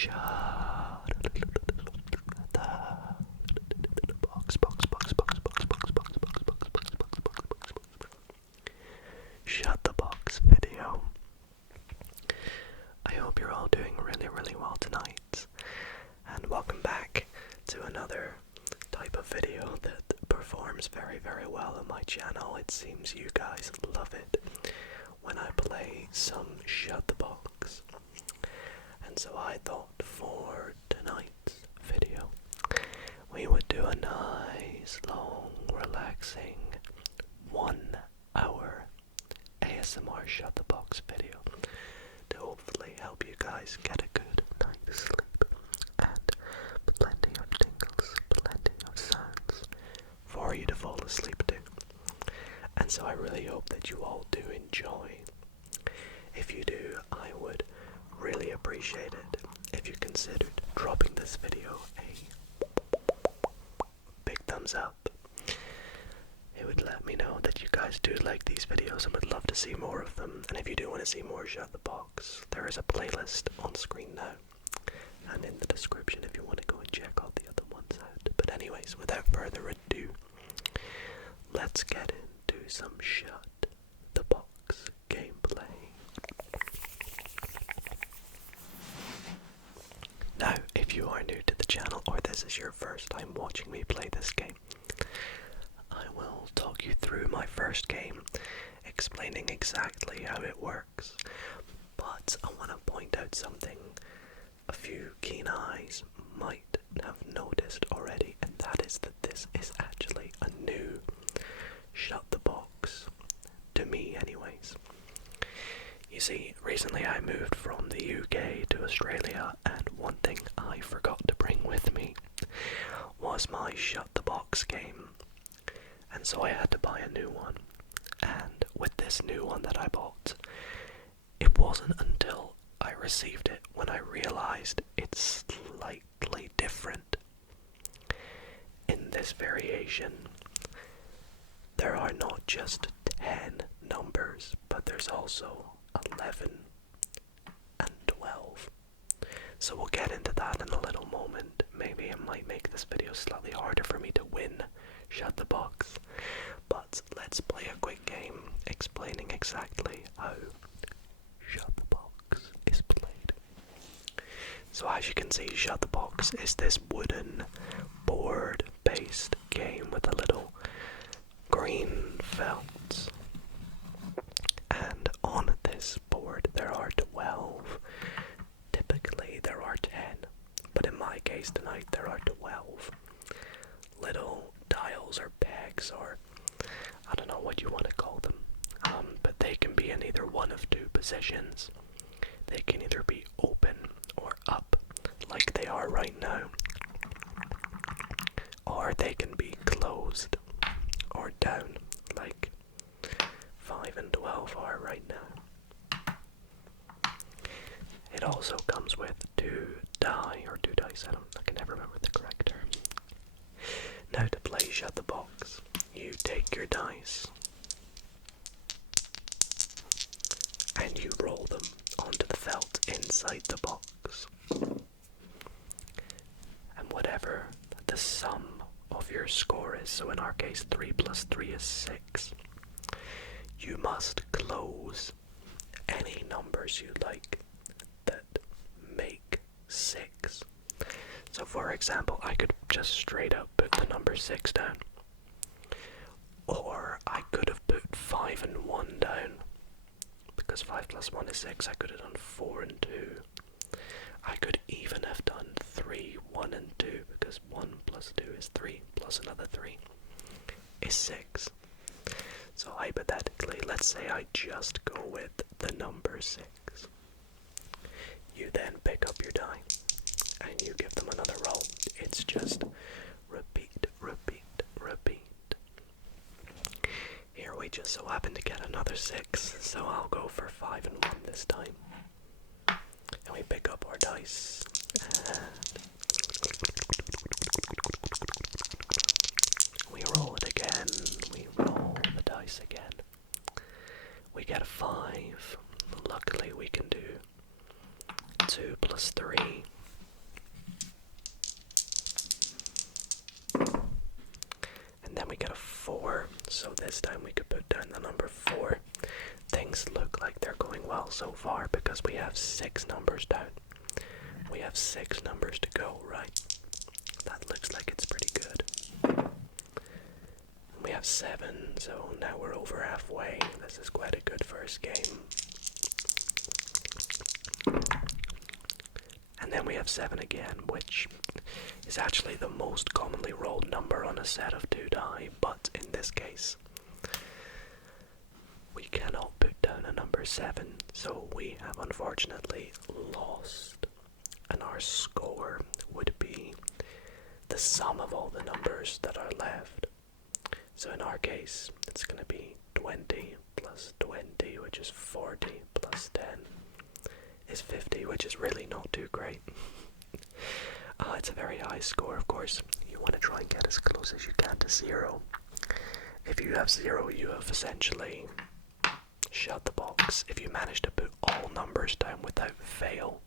Shut the box. Shut the box video. I hope you're all doing really well tonight, and welcome back to another type of video that performs very well on my channel. It seems you guys love it when I play some Shut the Box. And so I thought for tonight's video we would do a nice, long, relaxing 1 hour ASMR Shut the Box video to hopefully help you guys get a good night's sleep and plenty of tingles, plenty of sounds for you to fall asleep to. And so I really hope that you all do enjoy. If you do, I would really appreciate it if you considered dropping this video a big thumbs up. It would let me know that you guys do like these videos and would love to see more of them. And if you do want to see more Shut the Box, there is a playlist on screen now and in the description if you want to go and check all the other ones out. But anyways, without further ado, let's get into some Shut the Box gameplay. Now, if you are new to the channel or this is your first time watching me play this game, I will talk you through my first game, explaining exactly how it works. But I want to point out something a few keen eyes might have noticed already, and that is that this is actually a new Shut the Box, to me anyways. You see, recently I moved from the UK to Australia, and one thing I forgot to bring with me was my Shut the Box game. And so I had to buy a new one. And with this new one that I bought, it wasn't until I received it when I realized it's slightly different. In this variation, there are not just 10 numbers, but there's also 11 and 12. So we'll get into that in a little moment. Maybe it might make this video slightly harder for me to win Shut the Box. But let's play a quick game explaining exactly how Shut the Box is played. So as you can see, Shut the Box is this wooden board-based game with a little green felt. And on this board there are 12. Typically there are 10, but in my case tonight there are 12 little tiles or pegs, or I don't know what you want to call them, but they can be in either one of two positions. They can either be open or up like they are right now, or they can be closed or down like 5 and 12 are right now. It also comes with 2 dice, I can never remember the correct term. Now to play Shut the Box, you take your dice and you roll them onto the felt inside the box. And whatever the sum of your score is, so in our case 3 plus 3 is 6, you must close any numbers you like that make 6. So for example, I could just straight up put the number 6 down, or I could have put 5 and 1 down, because 5 plus 1 is 6. I could have done 4 and 2. I could even have done 3, 1 and 2, because 1 plus 2 is 3, plus another 3 is 6. So hypothetically, let's say I just go with the number 6. You then pick up your die and you give them another roll. It's just repeat. Here we just so happen to get another 6, so I'll go for 5 and 1 this time. And we pick up our dice and we roll it again. We roll the dice again. We get a 5. Luckily we can do 2 plus 3 so far because we have 6 numbers down. We have 6 numbers to go, right? That looks like it's pretty good. We have 7, so now we're over halfway. This is quite a good first game. And then we have 7 again, which is actually the most commonly rolled number on a set of 2 die, but in this case, we cannot put down a number 7, so we have unfortunately lost. And our score would be the sum of all the numbers that are left. So in our case, it's going to be 20 plus 20, which is 40, plus 10 is 50, which is really not too great. It's a very high score, of course. You want to try and get as close as you can to 0. If you have 0, you have essentially shut the box. If you manage to put all numbers down without fail,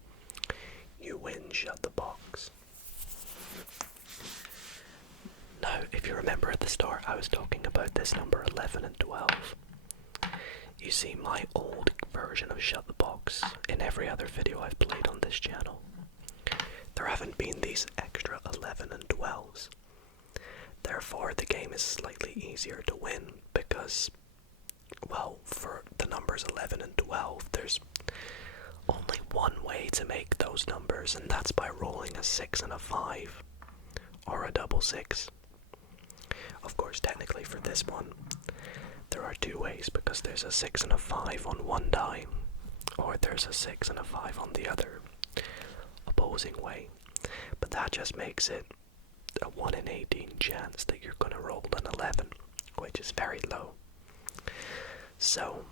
you win shut the box. Now, if you remember at the start, I was talking about this number 11 and 12. You see my old version of Shut the Box in every other video I've played on this channel. There haven't been these extra 11 and 12s. Therefore, the game is slightly easier to win because, well, for the numbers 11 and 12, there's only one way to make those numbers, and that's by rolling a 6 and a 5, or a double 6. Of course, technically for this one, there are 2 ways, because there's a 6 and a 5 on one die, or there's a 6 and a 5 on the other, opposing way. But that just makes it a 1 in 18 chance that you're going to roll an 11, which is very low. So,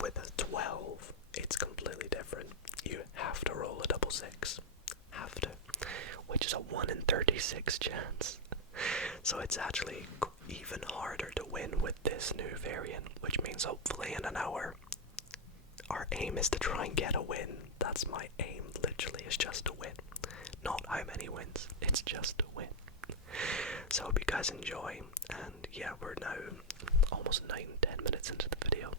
with a 12, it's completely different. You have to roll a double 6. Have to. Which is a 1 in 36 chance. So it's actually even harder to win with this new variant, which means hopefully in an hour, our aim is to try and get a win. That's my aim, literally, is just to win. Not how many wins, it's just to win. So I hope you guys enjoy, and yeah, we're now almost 9-10 minutes into the video.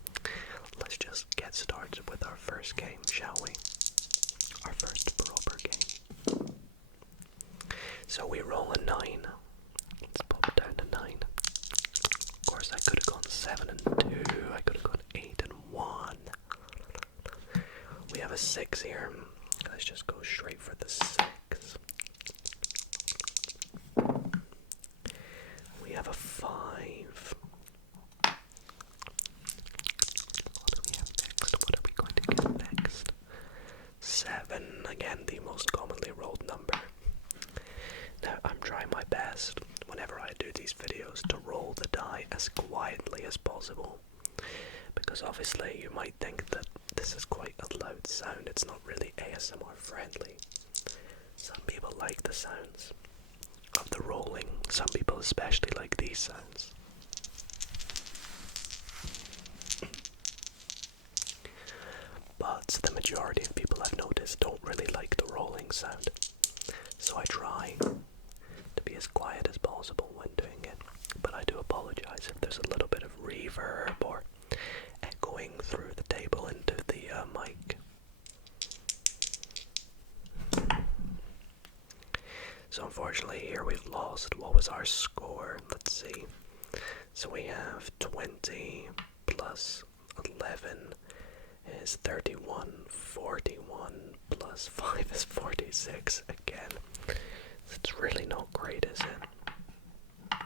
Let's just get started with our first game, shall we? Our first proper game. So we roll a 9. Let's pop it down to 9. Of course, I could have gone 7 and 2. I could have gone 8 and 1. We have a 6 here. Let's just go straight for the 6. We have a 5. What do we have next? What are we going to get next? 7. Again, the most commonly rolled number. Now, I'm trying my best whenever I do these videos to roll the die as quietly as possible, because obviously you might think that this is quite a loud sound. It's not really ASMR friendly. Some people like the sounds of the rolling. Some people especially like these sounds. But the majority of people I've noticed don't really like the rolling sound. So I try to be as quiet as possible when doing it. But I do apologize if there's a little bit of reverb or echoing through the table into the mic. So unfortunately here we've lost. What was our score? Let's see. So we have 20 plus 11 is 31, 41 plus 5 is 46 again. It's really not great, is it?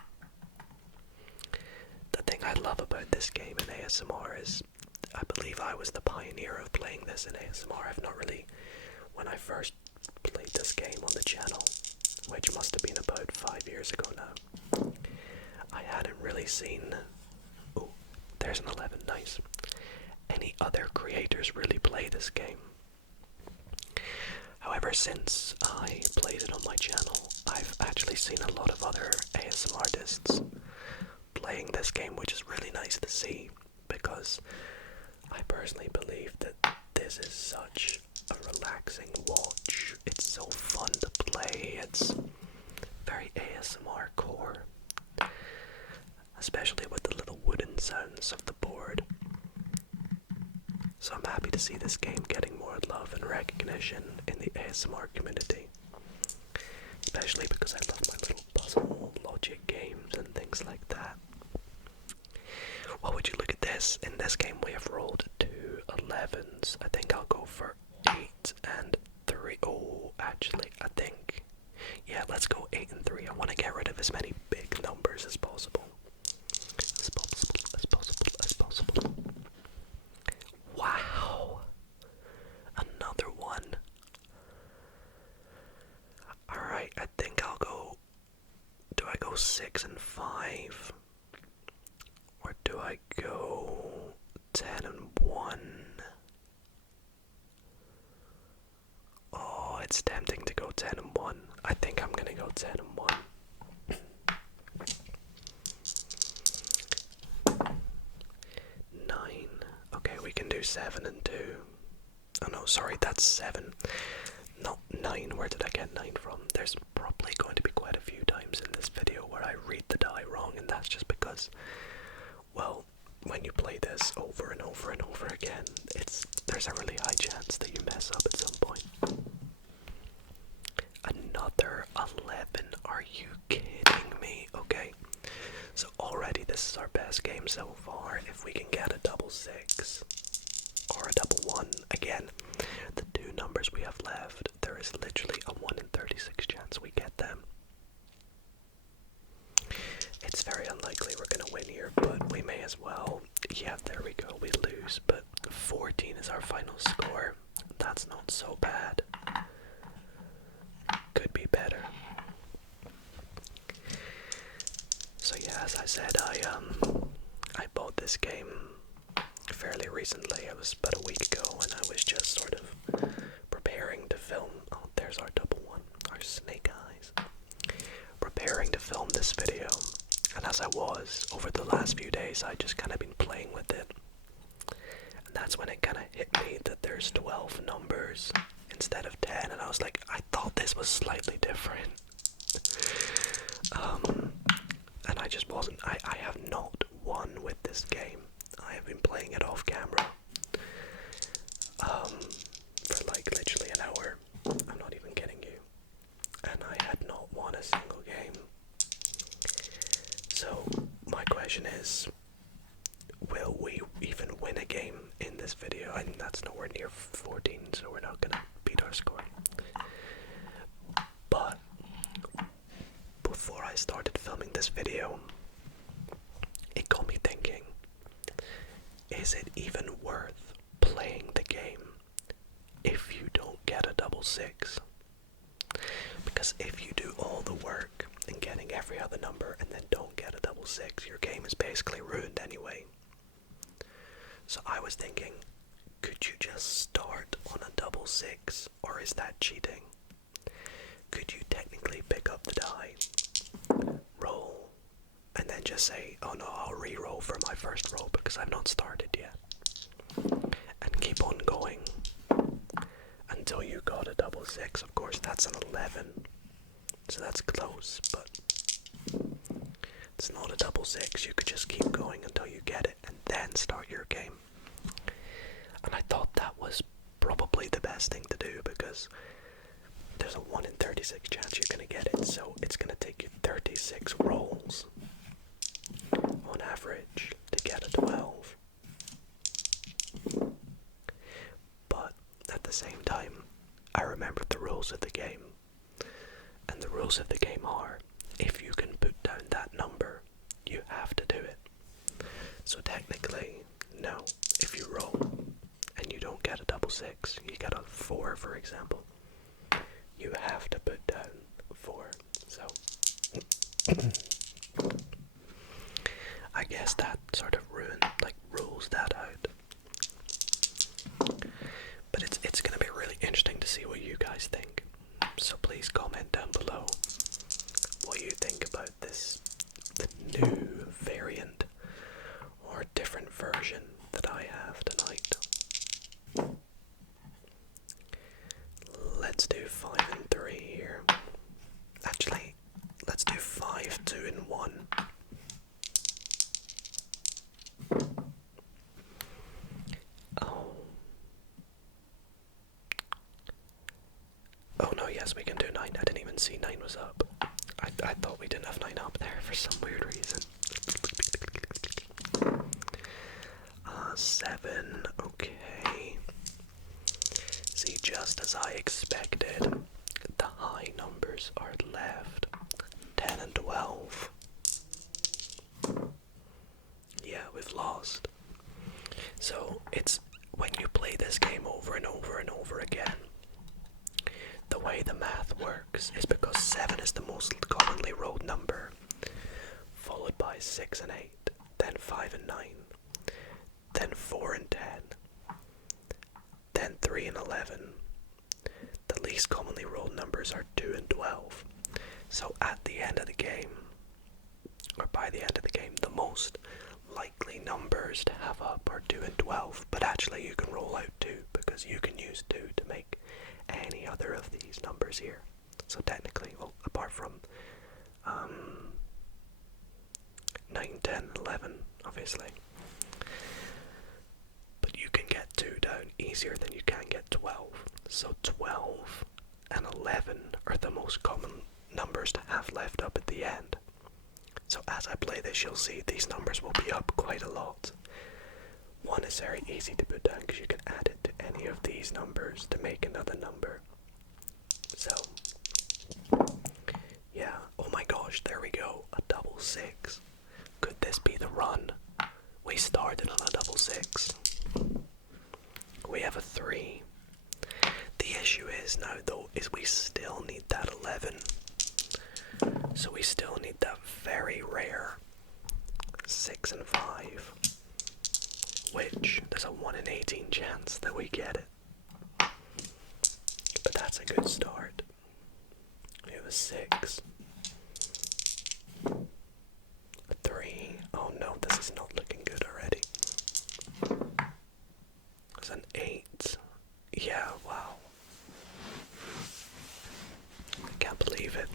The thing I love about this game in ASMR is I believe I was the pioneer of playing this in ASMR. I've not really, when I first played this game on the channel, which must have been about 5 years ago now, I hadn't really seen, oh, there's an 11, nice, any other creators really play this game. However, since I played it on my channel, I've actually seen a lot of other ASMR artists playing this game, which is really nice to see, because I personally believe that this is such a relaxing watch. It's so fun to play. It's very ASMR core, especially with the little wooden sounds of the board. So I'm happy to see this game getting more love and recognition in the ASMR community. Especially because I love my little puzzle logic games and things like that. Well, would you look at this? In this game we have rolled 2 11s. I think I'll go for 8 and 3. Oh, actually, I think... yeah, let's go 8 and 3. I want to get rid of as many big numbers as possible. As possible. Wow! Another one. Alright, I think I'll go... do I go 6 and 5? Or do I go 10 and 1? Oh, it's tempting to go 10 and 1. I think I'm gonna go 10 and 1. 9. Okay, we can do 7 and 2. Oh no, sorry, that's 7. Not 9. Where did I get 9 from? There's probably going to be quite a few times in this video where I read the die wrong, and that's just because, well, when you play this over and over and over again, there's a really high chance that you mess up at some point. Another 11. Are you kidding me? Okay, so already this is our best game so far. If we can get a double 6 or a double 1, again, the 2 numbers we have left, there is literally a 1 in 36 chance we get them. It's very unlikely we're gonna win here, but we may as well. Yeah, there we go, we lose, but 14 is our final score. That's not so bad. Could be better. So yeah, as I said, I bought this game fairly recently. It was about a week ago, and I was just sort of preparing to film. Oh, there's our double 1, our snake eyes. Preparing to film this video, and as I was over the last few days, I just kind of been playing with it, and that's when it kind of hit me that there's 12 numbers instead of 10, and I was like, I thought this was slightly different. And I just wasn't. I have not won with this game. I have been playing it off camera for like literally an hour. I'm not even kidding you. And I had not won a single game. So my question is, will we even win a game in this video? And that's nowhere near 14, so we're not gonna beat our score. But before I started filming this video, it got me thinking, is it even worth playing the game if you don't get a double 6? Because if you do all the work in getting every other number and then don't get a double 6, your game is basically ruined anyway. So I was thinking, could you just start on a double 6, or is that cheating? Could you technically pick up the die, roll, and then just say, oh no, I'll re-roll for my first roll because I've not started yet, and keep on going until you got a double 6. Of course, that's an 11, so that's close, but it's not a double 6. You could just keep going until you get it and then start your game. And I thought that was probably the best thing to do, because there's a 1 in 36 chance you're gonna get it, so it's gonna take you 36 rolls on average to get a 12. But at the same time, I remembered the rules of the game, and the rules of the game are, if you can put down that number, you have to do it. So technically, no, if you roll and you don't get a double 6, you get a 4, for example, you have to put down 4. So I guess that sort of rules that out. But it's gonna be really interesting to see what you guys think. So please comment down below what you think about this, the new variant or different version that I have tonight. Let's do 5 and 3 here. Actually, let's do 5, 2 and 1. Oh, yes, we can do 9. I didn't even see 9 was up. I thought we didn't have 9 up there for some weird reason. 7, okay. See, just as I expected, the high numbers are left. 10 and 12. Yeah, we've lost. So, it's when you play this game over and over and over again, the way the math works is because 7 is the most commonly rolled number, followed by 6 and 8, then 5 and 9, then 4 and 10, then 3 and 11. The least commonly rolled numbers are 2 and 12. So at the end of the game, or by the end of the game, the most likely numbers to have up are 2 and 12, but actually you can roll out 2 because you can use 2 to make any other of these numbers here. So technically, well, apart from 9, 10, 11, obviously. But you can get 2 down easier than you can get 12. So 12 and 11 are the most common numbers to have left up at the end. So as I play this, you'll see these numbers will be up quite a lot. 1 is very easy to put down because you can add it to any of these numbers to make another number. So, yeah, oh my gosh, there we go, a double 6. Could this be the run? We started on a double 6. We have a 3. The issue is now, though, is we still need that 11. So we still need that very rare 6 and 5, which there's a 1 in 18 chance that we get it. But that's a good start. We have a 6, a 3. Oh no, this is not looking good already. There's an 8. Yeah, wow. I can't believe it.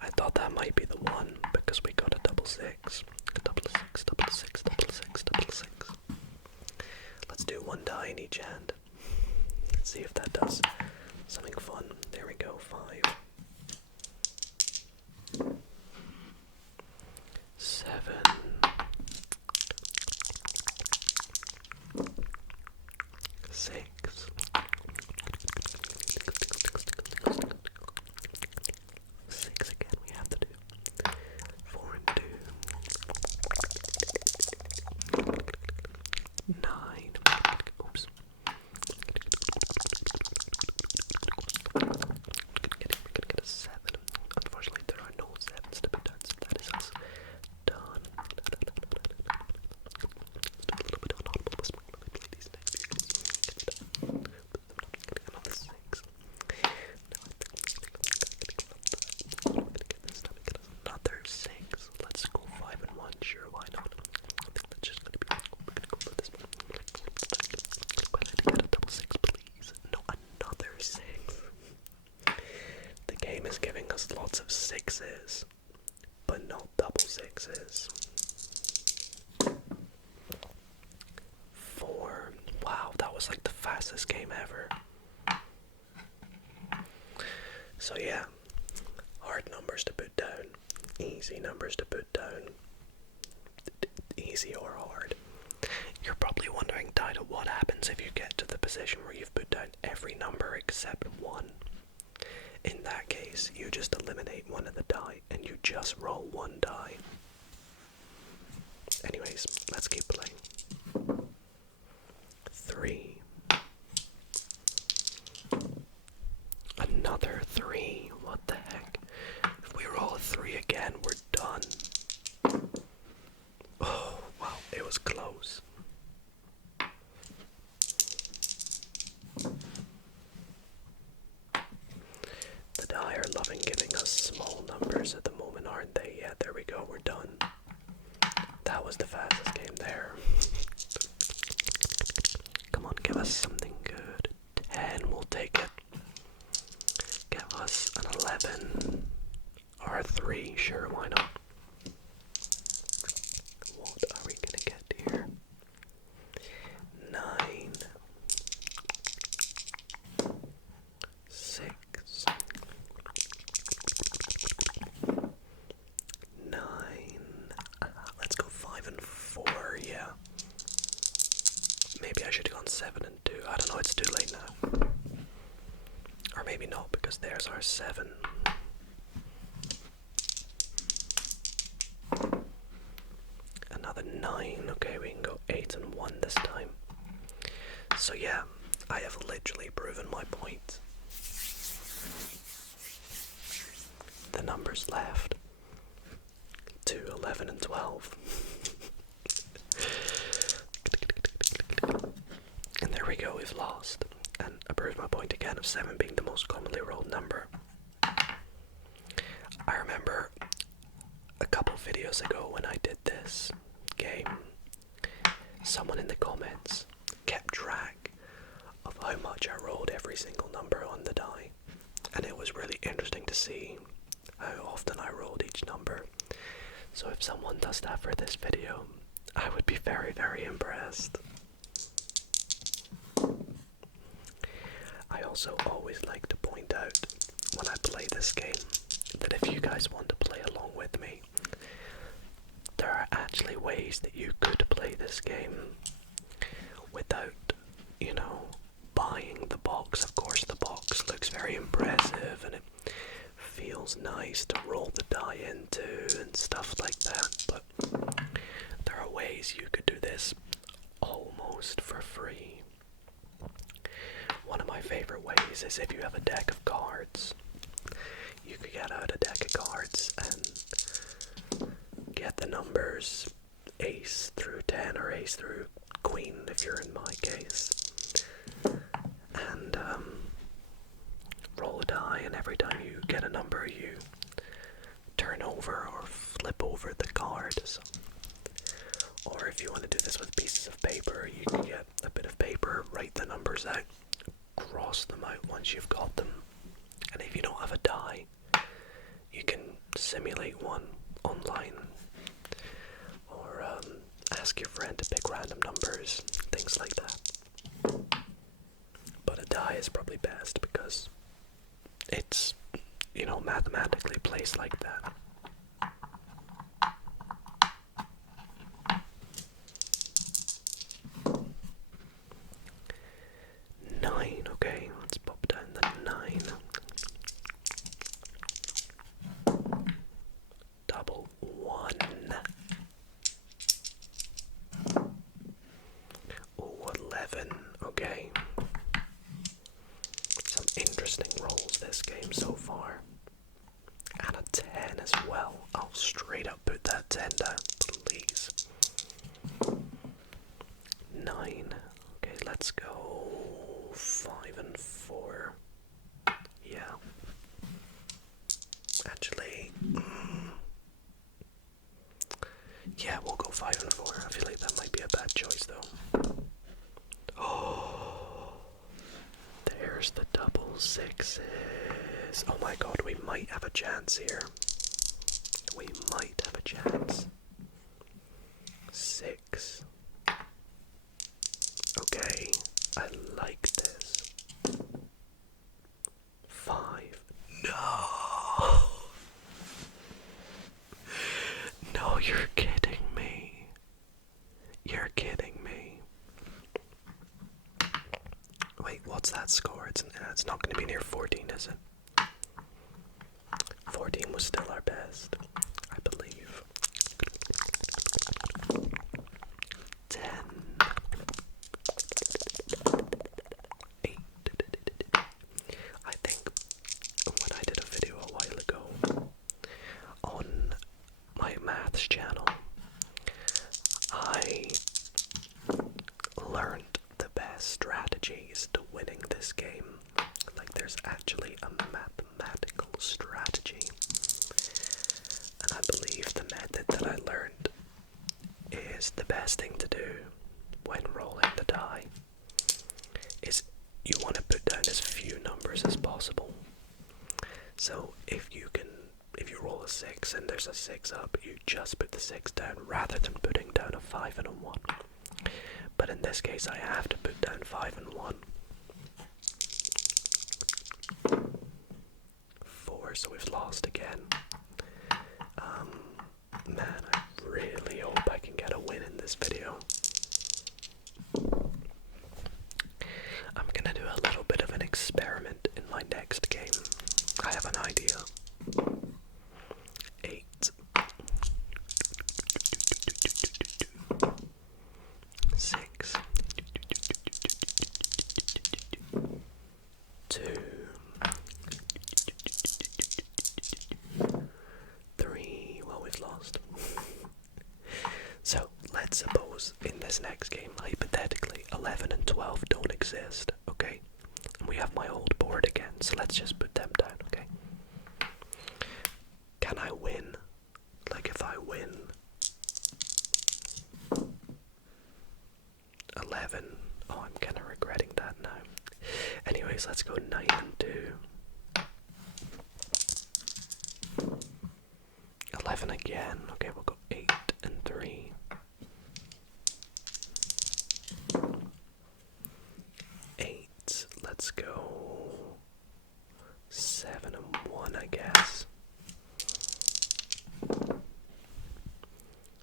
I thought that might be the one because we got a double 6. A double 6, double 6, double 6, double 6. Let's do 1 die in each hand. See if that does something fun. There we go, 5. 7. 6. 6 again we have to do. 4 and 2. 9. Oops. We're gonna get a 7. Unfortunately, there are no 7s to be done, so that is us done. It's a little bit inaudible, but when we play these next vehicles, getting another 6. Now I think we're gonna get this time and get us another 6. Let's go 5 and 1, sure, why not? I think that's just gonna be, we're gonna go for this one. But I did get a double 6, please. No, another 6. The game is giving us lots of 6s, but not double 6s. 4. Wow, that was like the fastest game ever. So yeah, hard numbers to put down, easy numbers to put down. Easy or hard. You're probably wondering, Dido, what happens if you get to the position where you've put down every number except 1? In that case, you just eliminate one of the die and you just roll 1 die. Anyways, let's keep playing. 3. Another 3. What the heck? If we roll a 3 again, we're done. Oh, wow, it was close. The die are loving giving us small numbers at the moment, aren't they? Yeah, there we go, we're done. That was the fastest game there. Come on, give us something good. 10, we'll take it. Give us an 11. Or a 3, sure, why not? What are we gonna get here? 9. 6. maybe not, because there's our 7. Another 9. Okay, we can go 8 and 1 this time. So yeah, I have literally proven my point. The numbers left: 2, 11 and 12. And there we go, we've lost. And I proved my point again of 7 being the most commonly rolled number. I remember a couple videos ago when I did this game, someone in the comments kept track of how much I rolled every single number on the die. And it was really interesting to see how often I rolled each number. So if someone does that for this video, I would be very, very impressed. I also always like to point out when I play this game that if you guys want to play along with me, there are actually ways that you could play this game without, you know, buying the box. Of course, the box looks very impressive and it feels nice to roll the die into and stuff like that, but there are ways you could do this almost for free. One of my favorite ways is if you have a deck of cards. You could get out a deck of cards and get the numbers ace through 10 or ace through queen if you're in my case, and roll a die, and every time you get a number you turn over or flip over the card. So, or if you want to do this with pieces of paper, you can get a bit of paper, write the numbers out, cross them out once you've got them, and if you don't have a die, you can simulate one online, or ask your friend to pick random numbers, things like that. But a die is probably best because it's, you know, mathematically placed like that. Nine, okay, let's pop down the 9. Double 1. Oh, 11, okay. Some interesting rolls this game so far. And a 10 as well. I'll straight up put that 10 down, please. 9. Okay, let's go 5 and 4. Yeah. Actually, yeah, we'll go 5 and 4. I feel like that might be a bad choice though. Oh, there's the double 6s. Oh my god, we might have a chance here. We might have a chance. 6. Okay, I like this. 5. No! No, you're kidding me. You're kidding me. Wait, what's that score? It's not going to be near 14, is it? 14 was still our best, I believe. 10. 8. I think when I did a video a while ago on my maths channel, I learned the best strategies to winning this game. Like, there's actually a mathematical strategy, and I believe the method that I learned is the best thing to do when rolling the die. Is you want to put down as few numbers as possible. So if you roll a 6 and there's a 6 up, you just put the 6 down rather than putting down a 5 and a 1. But in this case I have to put down 5 and 1. 4, so we've lost again. Man, I really hope I can get a win in this video. I'm gonna do a little bit of an experiment in my next exist, okay? And we have my old board again, so let's just put them down, okay? Can I win? Like if I win 11, oh, I'm kind of regretting that now. Anyways, let's go 9 and 2. 11 again. Okay, we'll go 8 and 3. 8. Let's go 7 and 1, I guess.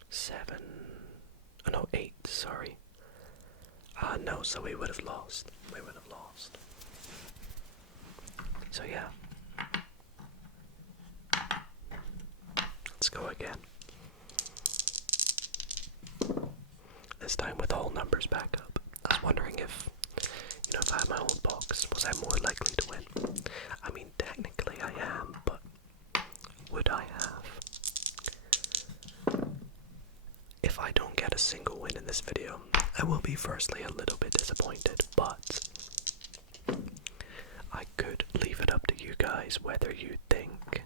7. Oh no, 8. Sorry. No. So we would have lost. So yeah. Let's go again. This time with all numbers back up. I was wondering if, if I had my old box, was I more likely to win? I mean, technically I am, but would I have? If I don't get a single win in this video, I will be firstly a little bit disappointed, but I could leave it up to you guys whether you think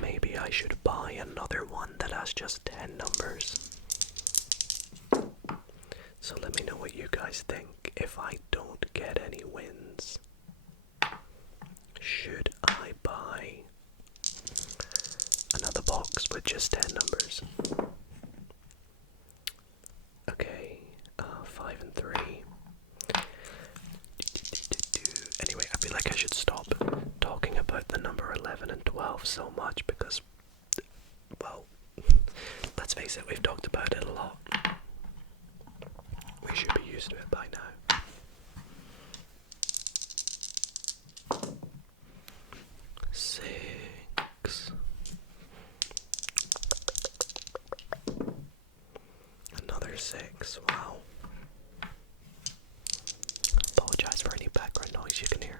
maybe I should buy another one that has just 10 numbers. So let me know what you guys think. If I don't get any wins, should I buy another box with just 10 numbers? Okay, 5 and 3. Anyway, I feel like I should stop talking about the number 11 and 12 so much because, well, let's face it, we've talked about it a lot. We should be used to it by now. Six. Another 6. Wow. Apologize for any background noise you can hear.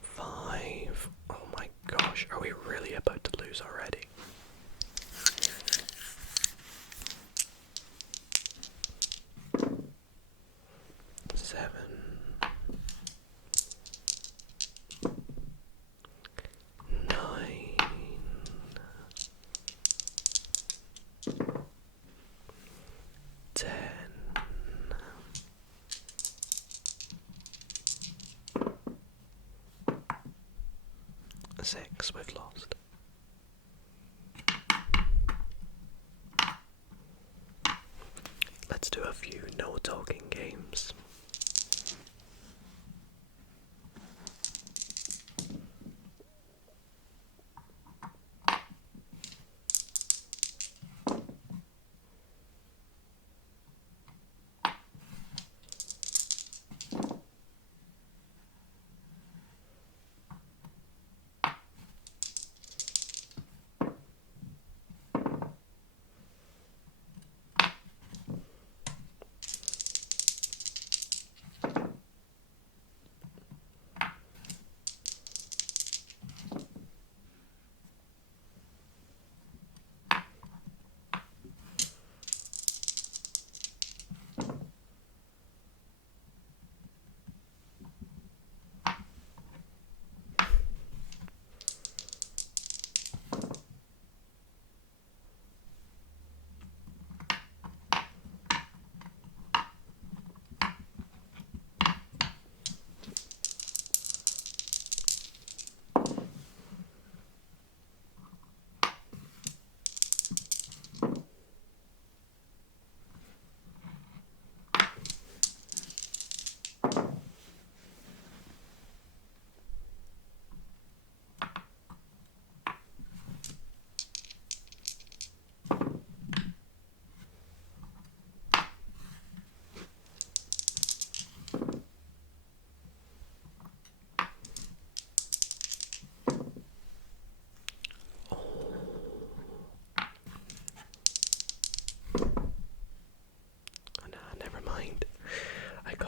5. Oh my gosh, are we really about to lose already? 7. 9. 10. 6, we've lost. Let's do a few no talking games.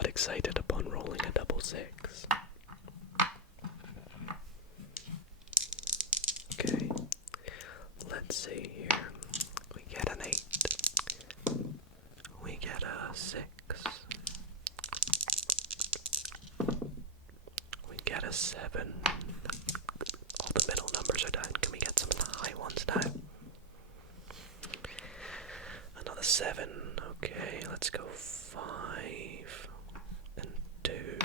Excited upon rolling a double 6. Okay, let's see here. We get an 8. We get a 6. get a 7? All the middle numbers are down. Can we get some of the high ones now? Another 7. Okay, let's go 5 and 2.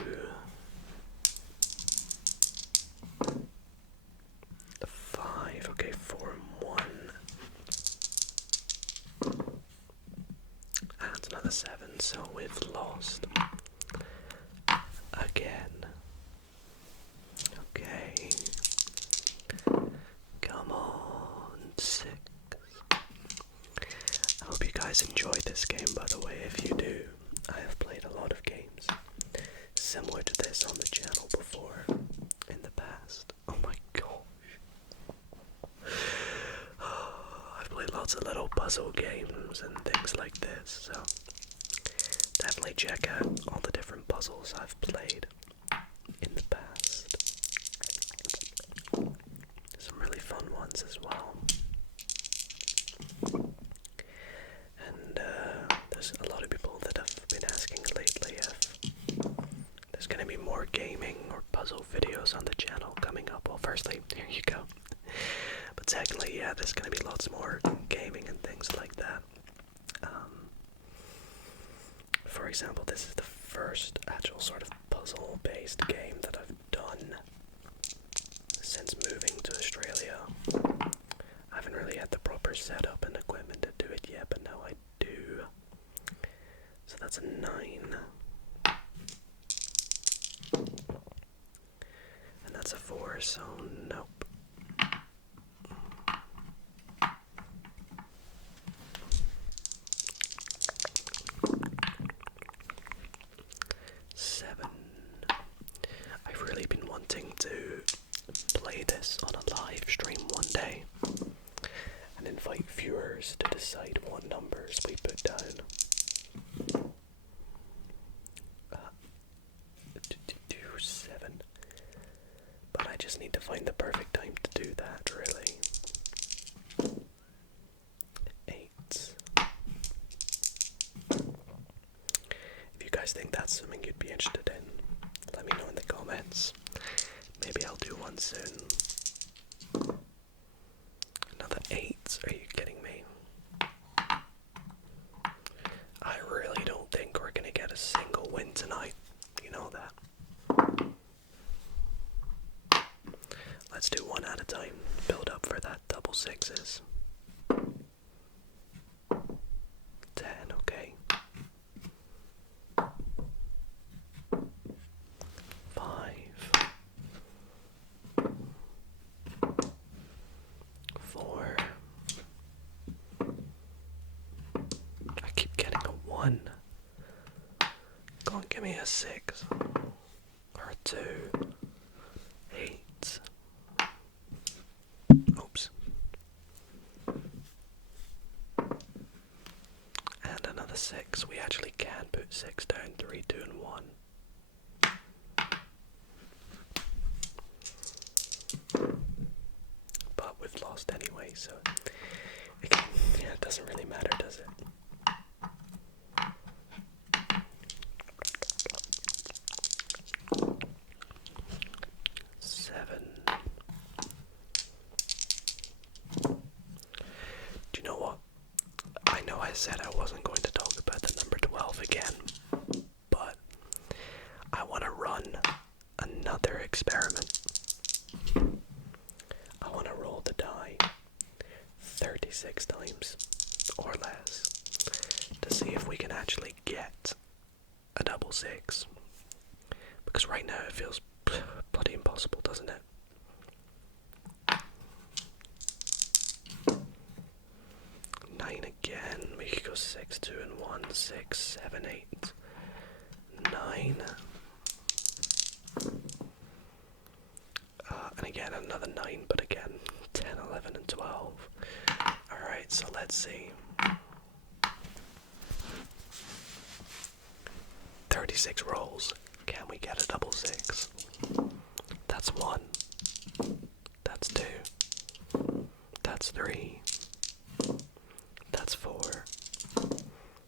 The 5. Okay, 4 and 1. And another 7. So we've lost again. Okay. Come on, 6. I hope you guys enjoyed this game, by the way. If you do, I have played a lot of games similar to this on the channel before in the past. Oh my gosh. I've played lots of little puzzle games and things like this, so definitely check out all the different puzzles I've played in the past. Some really fun ones as well. And there's a lot of people that have been asking lately if there's going to be more gaming or puzzle videos on the channel coming up. Well, firstly, here you go. But secondly, yeah, there's going to be lots more gaming and things like that. For example, this is the first actual sort of puzzle-based game that I've done since moving to Australia. I haven't really had the proper setup and equipment to do it yet, but now I do. So that's a 9. And that's a 4, so nope. 7. I've really been wanting to play this on a live stream one day and invite viewers to decide what numbers we put down. 7. But I just need to find the perfect time to do that, really. 8. If you guys think that's something you'd be interested in, let me know in the comments. Maybe I'll do one soon. Another 8? Are you kidding me? I really don't think we're gonna get a single win tonight. You know that. Let's do one at a time. Build up for that double 6s. 10, okay. 5. 4. I keep getting a 1. Go on, give me a 6. Or a 2. 8. Oops. And another 6. We actually can put 6 down. 3, 2, and 1. But we've lost anyway, so it doesn't really matter, does it? 7. Do you know what? I know I said I wasn't going to talk about the number 12 again, but I want to run another experiment. I want to roll the die 36 times or less to see if we can actually get a double 6. Because right now it feels bloody impossible, doesn't it? 9 again. We could go 6, 2, and 1. 6, 7, 8, 9. And again another 9, but again 10, 11, and 12. Alright, so let's see. 36 rolls. Can we get a double 6? That's 1. That's 2. That's 3. That's 4.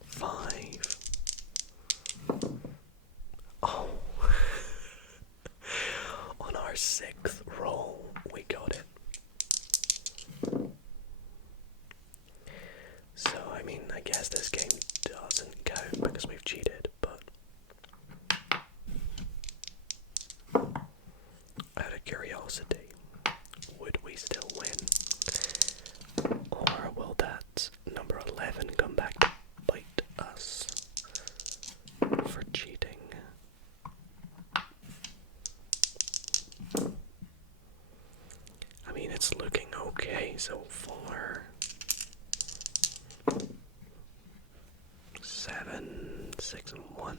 5. Oh. our 6th roll. We got it. So, I mean, I guess this game doesn't count because we've cheated, but out of curiosity, would we still win? Or will that number 11 come back to bite us for cheating? I mean, it's looking okay so far. 7, 6, and 1.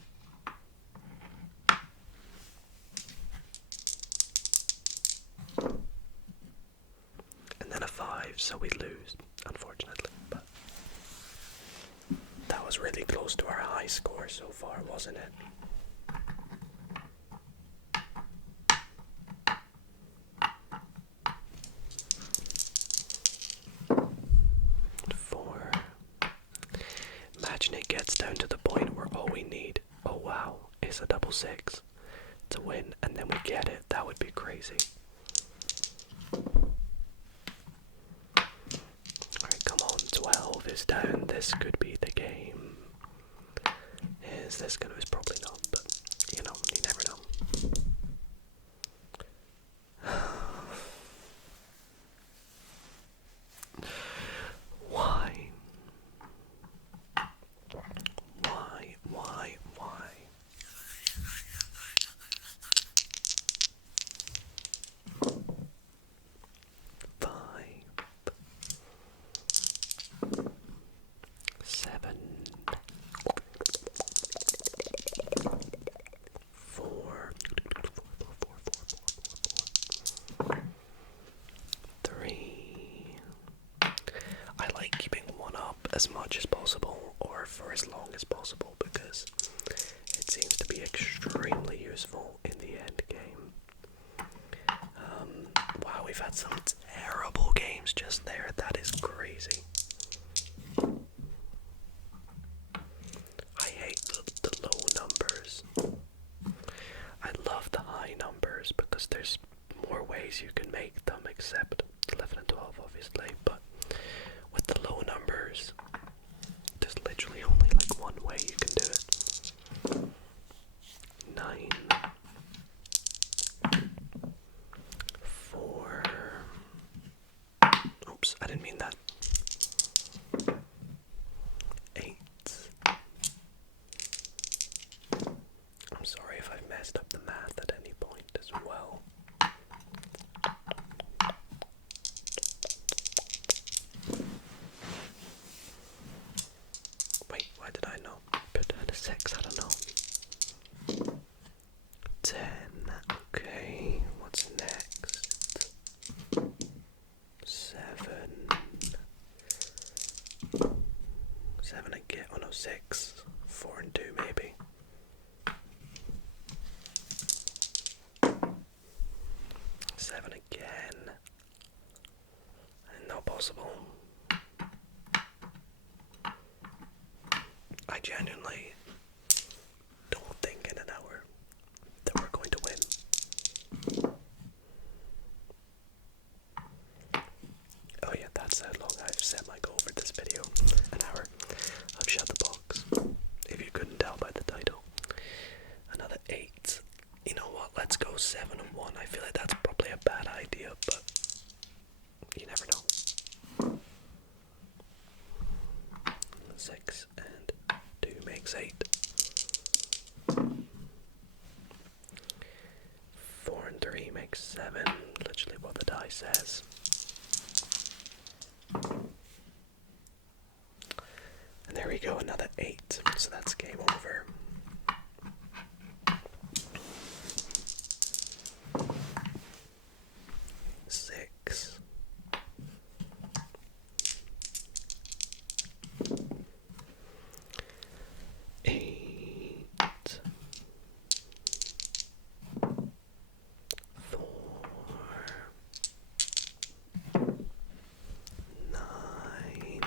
And then a 5, so we lose, unfortunately. But that was really close to our high score so far, wasn't it? Imagine it gets down to the point where all we need, oh wow, is a double 6 to win, and then we get it. That would be crazy. Alright, come on, 12 is down. This could be the game. Is this gonna? It's probably not, but you know, you never know. Why? As much as possible, or for as long as possible, because it seems to be extremely useful in the end game. Wow, we've had some terrible games just there. That is crazy. I hate the low numbers. I love the high numbers because there's more ways you can make them, except 11 and 12 obviously, but with the low numbers, there's literally only like one way you can do it. 9, 4. Oops, I didn't mean that. 8. I'm sorry if I've messed up the math at any point as well. Wait, why did I not put down a 6? I don't know. 10. Okay, what's next? 7. 7 again. Oh no, 6. 4 and 2 maybe. 7 again. Not possible. I genuinely don't think in an hour that we're going to win. Oh yeah, that's how long I've set my goal for this video. An hour. I've shut the box. If you couldn't tell by the title. Another 8. You know what, let's go 7 and 1. I feel like that's probably a bad idea, but you never know. 6 and 2 makes 8. 4 and 3 makes 7. Literally what the die says. And there we go, another 8. So that's game over. Six. 8. 4. 9.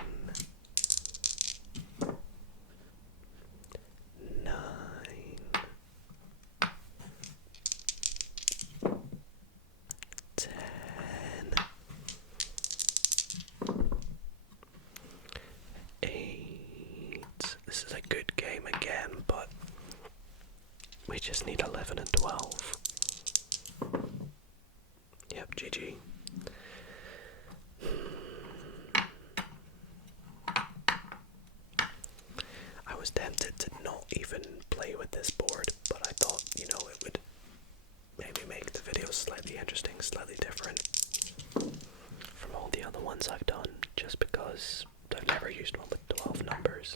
we just need 11 and 12. Yep, GG. I was tempted to not even play with this board, but I thought, you know, it would maybe make the video slightly interesting, slightly different from all the other ones I've done, just because I've never used one with 12 numbers.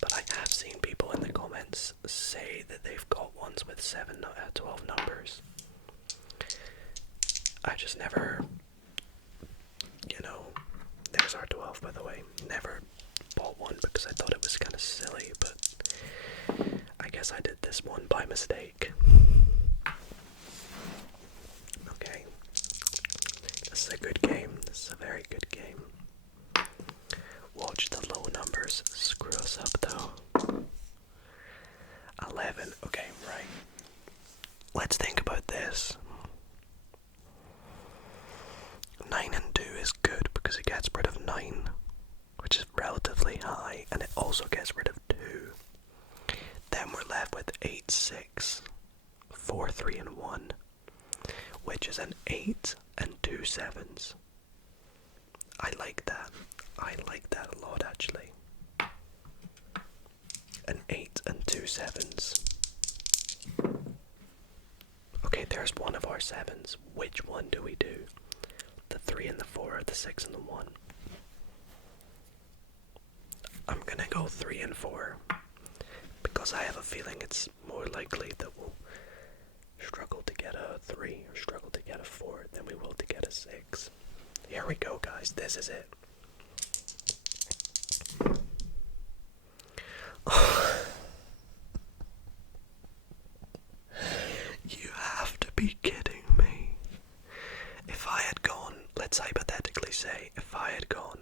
But I have seen people in the comments say that they've got ones with 12 numbers. I just never, you know, there's our 12 by the way, never bought one because I thought it was kind of silly, but I guess I did this one by mistake. Okay, this is a good game, this is a very good game. Watch the low numbers screw us up though. 11, okay, right. Let's think about this. 9 and 2 is good because it gets rid of 9, which is relatively high, and it also gets rid of 2. Then we're left with 8, 6, 4, 3, and 1, which is an 8 and 2 sevens. I like that. I like that a lot actually. An 8 and 2 sevens. Okay, there's one of our sevens. Which one do we do? The 3 and the 4, or the 6 and the 1? I'm gonna go 3 and 4 because I have a feeling it's more likely that we'll struggle to get a 3 or struggle to get a 4 than we will to get a 6. Here we go, guys. This is it. You have to be kidding me. If I had gone, let's hypothetically say, if I had gone,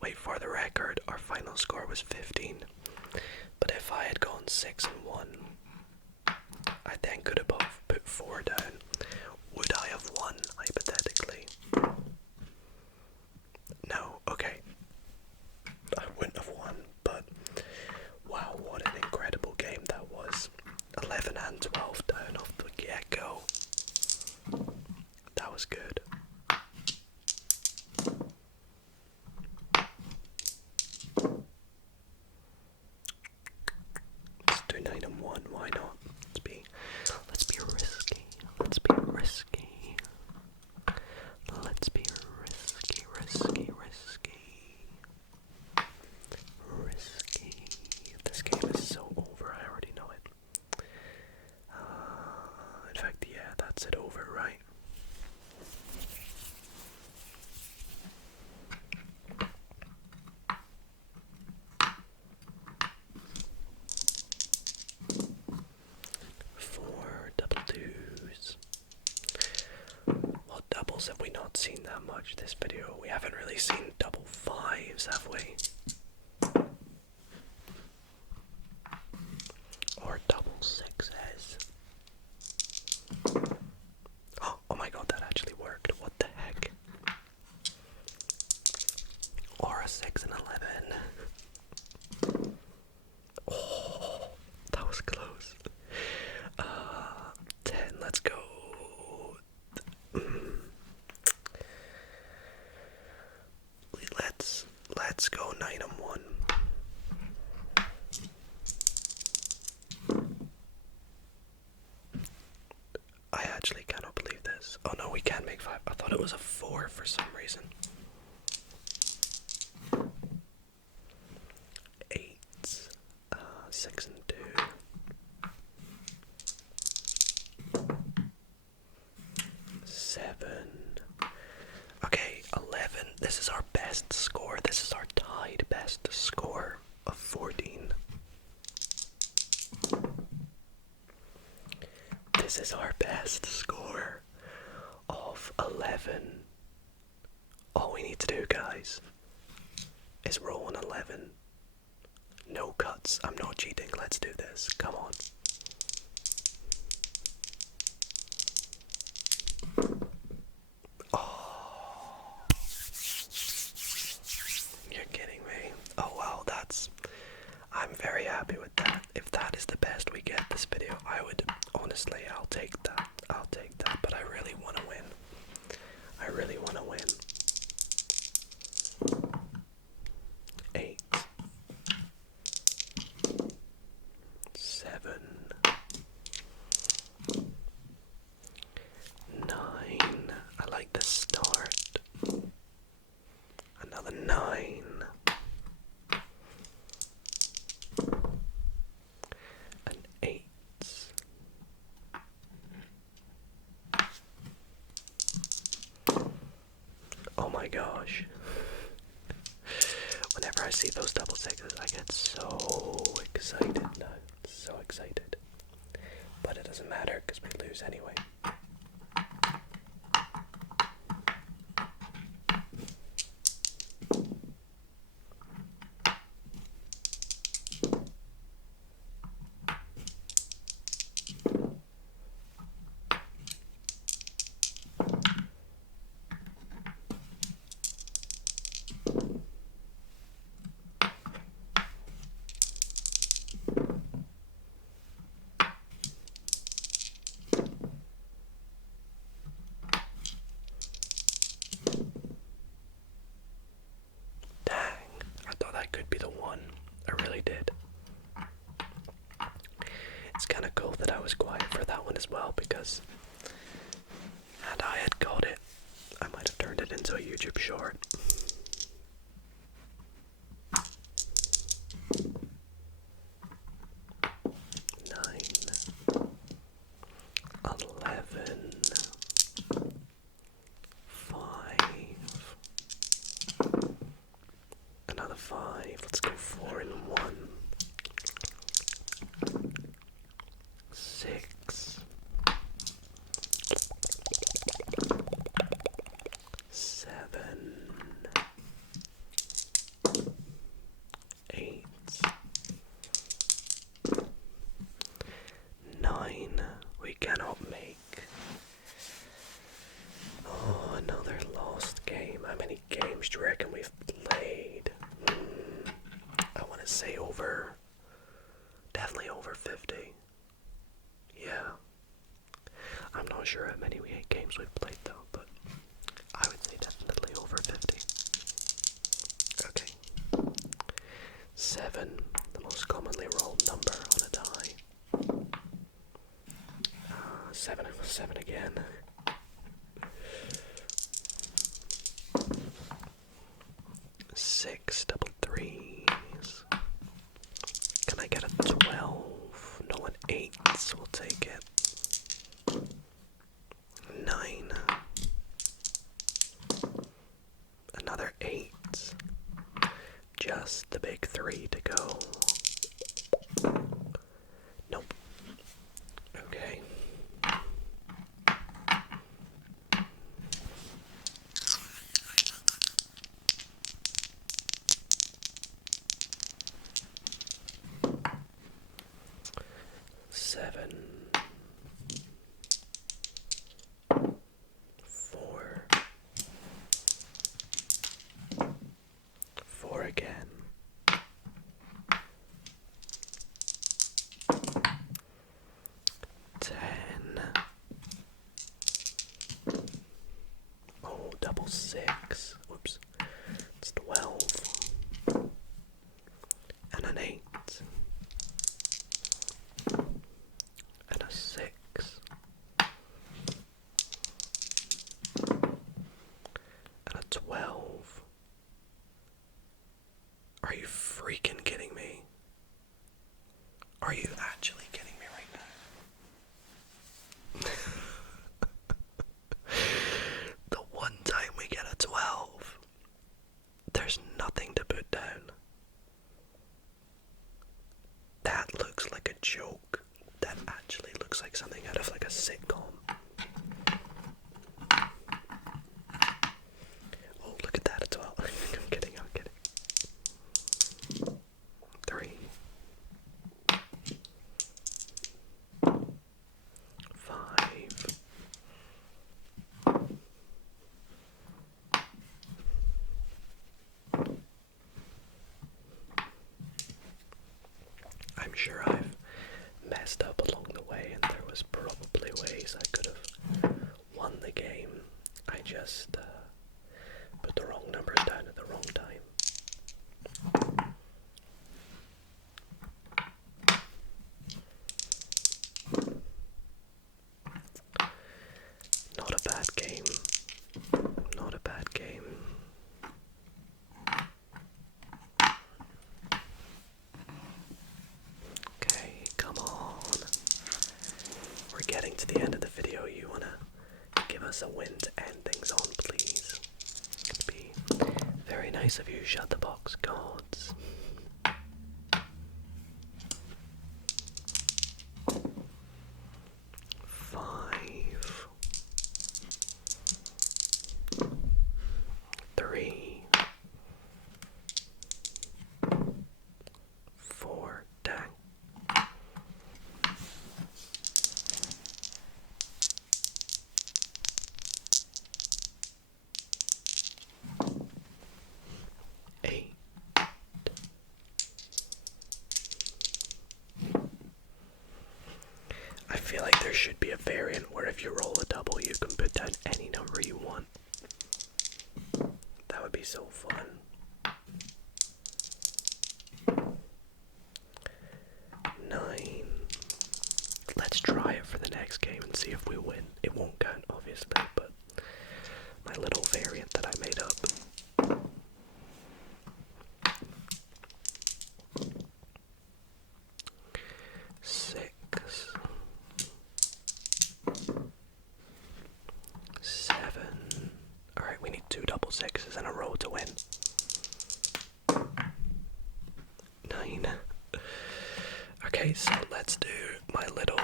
wait for the record, our final score was 15. But if I had gone 6 and 1, I then could have both put 4 down. Would I have won, hypothetically? No, okay. I wouldn't have won, but wow, what an incredible game that was. 11 and 12 down off the get-go. That was good. Let's do 9 and 1, why not? Let's be risky. Let's be risky. Let's be risky, risky, risky. Risky. This game is so over, I already know it. In fact, yeah, that's it over, right? Four double twos. What doubles have we not seen that much this video? We haven't really seen double fives, have we? Or double sixes. Oh my god, that actually worked. What the heck? Or a 6 and 11. Oh, that was close. 10, let's go. Let's go 9 and 1. I actually cannot believe this. Oh no, we can make 5. I thought it was a 4 for some reason. 8, 6 and 2. 7. Okay, 11. This is our best score. This is our tied best score of 14. This is our best score of 11. All we need to do, guys, is roll an 11. No cuts. I'm not cheating. Let's do this. Come on. Oh. You're kidding me. Oh wow, I'm very happy with that. If that is the best we get this video. Honestly, I'll take that. But I really want to win. I really want to win. 8, 7, 9. I like the start. Another 9. An 8. Oh my gosh. Whenever I see those double sixes, I get so excited now. So excited. But it doesn't matter because we lose anyway. Could be the one. I really did. It's kind of cool that I was quiet for that one as well, because had I had got it, I might have turned it into a YouTube short. Nine, 11, 5. Another 5. Let's go 4 and 1. 6. 7. 8. 9. We cannot make. Oh, another lost game. How many games do you reckon we've played? I want to say definitely over 50. Yeah. I'm not sure how many games we've played though, but I would say definitely over 50. Okay. 7, the most commonly rolled number on a die. 7 again. 6 double 3s. Can I get a 12? No, an 8. We'll take it. 9. Another 8. Just the big 3 to go. Nope. Okay. Seven. 4. 4 again. 10. Oh, double 6. Whoops. It's 12. And an 8. And a 6. And a 12. Are you freaking kidding me? Are you actually kidding me right now? The one time we get a 12, there's nothing to put down. That looks like a joke. That actually looks like something out of like a sitcom. Oh, look at that, a 12. I'm kidding. 3. 5. I'm sure I've messed up along the way, and there was probably ways I could have won the game. I just put the wrong numbers down at the wrong time. Not a bad game. Not a bad game. Okay, come on. We're getting to the end of the video. You wanna give us a win to end things on, please? It'd be very nice of you, shut the box gods. Five, 3, 4, dang. 8. I feel like there should be a variant where if you roll a double, you can put down any number you want. That would be so fun. 9. Let's try it for the next game and see if we win. It won't count, obviously, but my little variant that I made up. 6. 7. Alright, we need 2 double sixes in a row to win. 9. Okay, so let's do my little...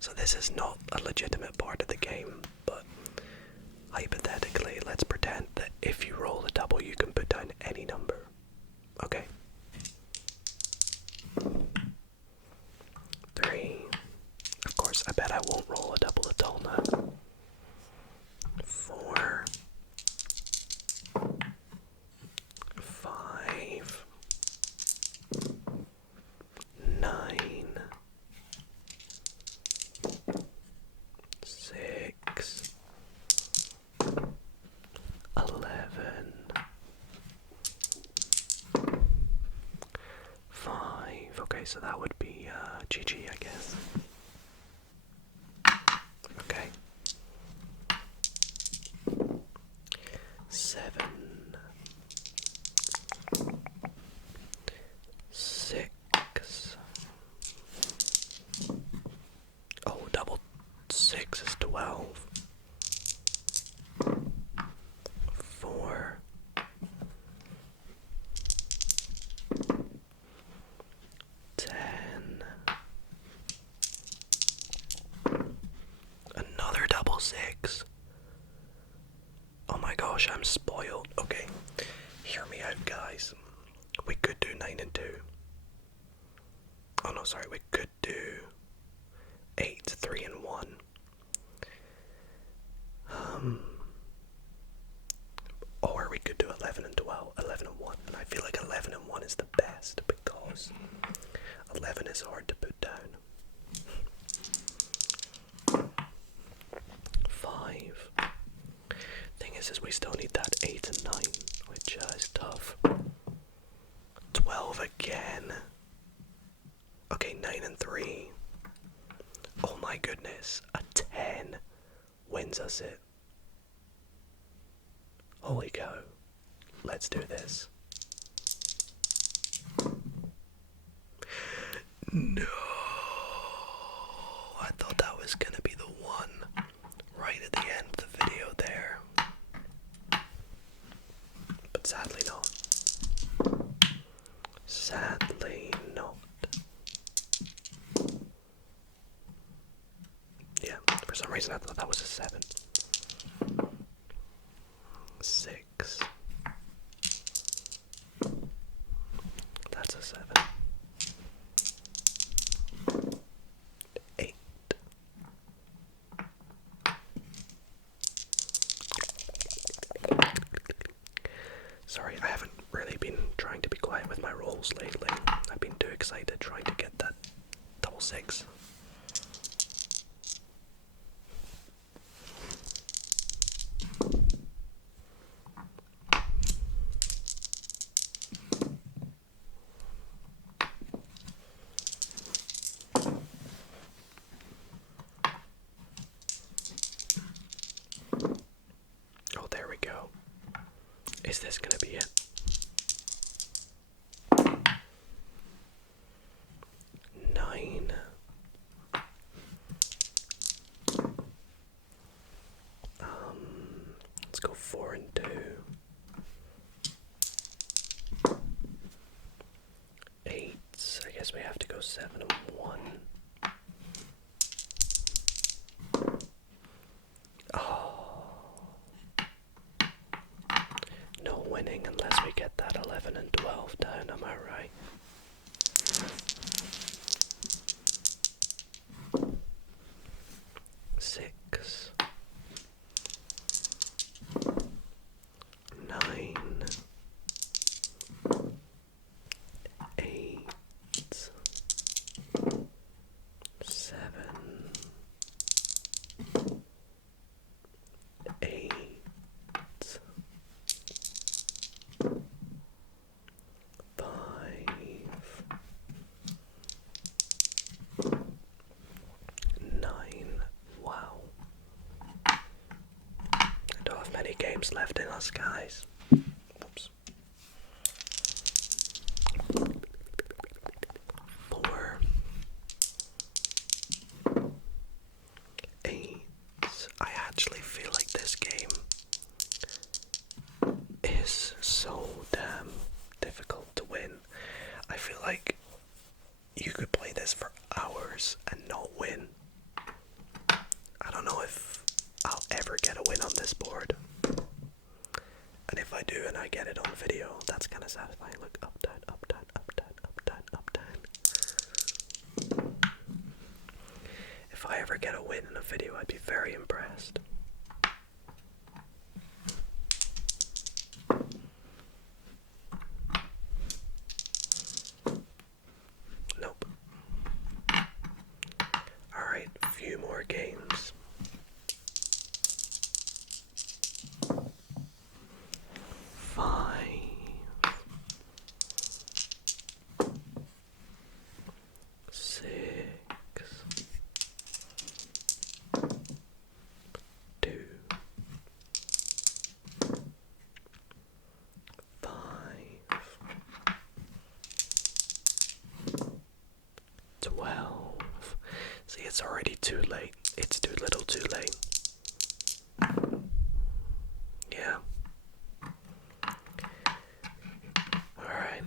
So this is not a legitimate part of the game, but hypothetically, let's pretend that if you roll a double, you can put down any number. Okay. 3. Of course, I bet I won't roll a double at all now. 4. 5. 9. 6. 11. 5. Okay, so that would be GG, I guess. Okay. 7. 6. Oh, double 6 is 12. 4. 10. Another double 6. Oh my gosh, I'm spoiled. Okay, hear me out, guys. We could do 9 and 2. Oh no, sorry, we could do 8, 3 and 1. Or we could do 11 and 12, 11 and 1. And I feel like 11 and 1 is the best because 11 is hard to put down. 5. Thing is we still need that 8 and 9, which is tough. 12 again. Okay, 9 and 3. Oh my goodness, a 10 wins us it. Holy cow. Let's do this. No, I thought that was gonna be the one right at the end of the video there. But sadly not. Sadly not. Yeah, for some reason I thought that was a 7. 6. That's a 7. 8. Sorry, I haven't really been trying to be quiet with my rolls lately. I've been too excited trying to get that double level 6. Oh, there we go. Is this gonna be it? Let's go 4 and 2. 8. I guess we have to go 7 and 1. Oh. No winning unless we get that 11 and 12 down, am I right? Six. 9. 8. 7. 8. 5. 9. Wow. I don't have many games left in us, guys. Oops. 4. 8. I actually feel like this game is so damn difficult to win. I feel like you could play this for hours and not win. I don't know if I'll ever get a win on this board. And if I do and I get it on video, that's kind of satisfying. Look, up, down, up, down, up, down, up, down, up, down. If I ever get a win in a video, I'd be very impressed. Nope. Alright, a few more games. 5. 6. 2. 5. 12. See, it's already too late. It's too little too late. Yeah. Alright.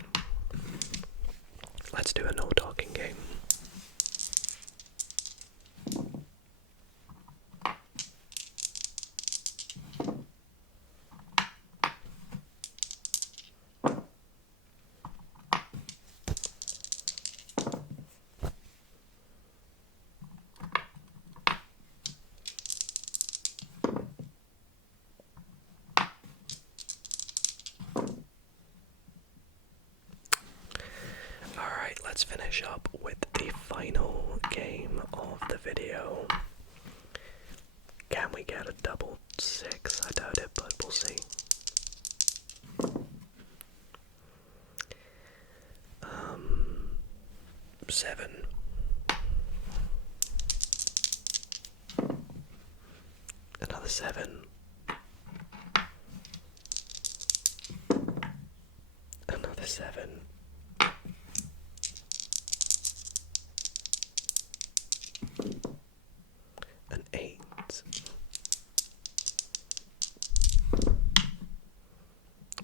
Let's do a no talking game. Let's finish up with the final game of the video. Can we get a double 6? I doubt it, but we'll see. 7. Another 7. Another 7. An 8.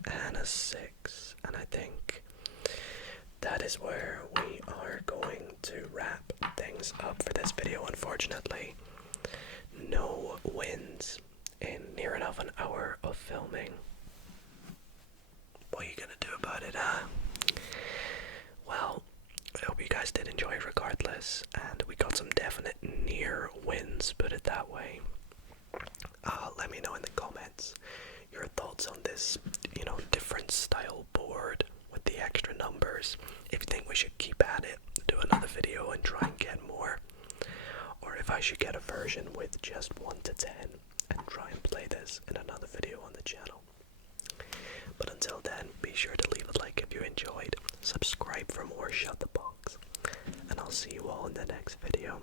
And a 6. And I think that is where we are going to wrap things up for this video. Unfortunately, no wins in near enough an hour of filming. What are you gonna do about it, huh? Well, I hope you guys did enjoy regardless, and we got some definite near wins, put it that way. Let me know in the comments your thoughts on this, different style board with the extra numbers. If you think we should keep at it, do another video and try and get I should get a version with just 1 to 10 and try and play this in another video on the channel. But until then, be sure to leave a like if you enjoyed, subscribe for more Shut the Box, and I'll see you all in the next video.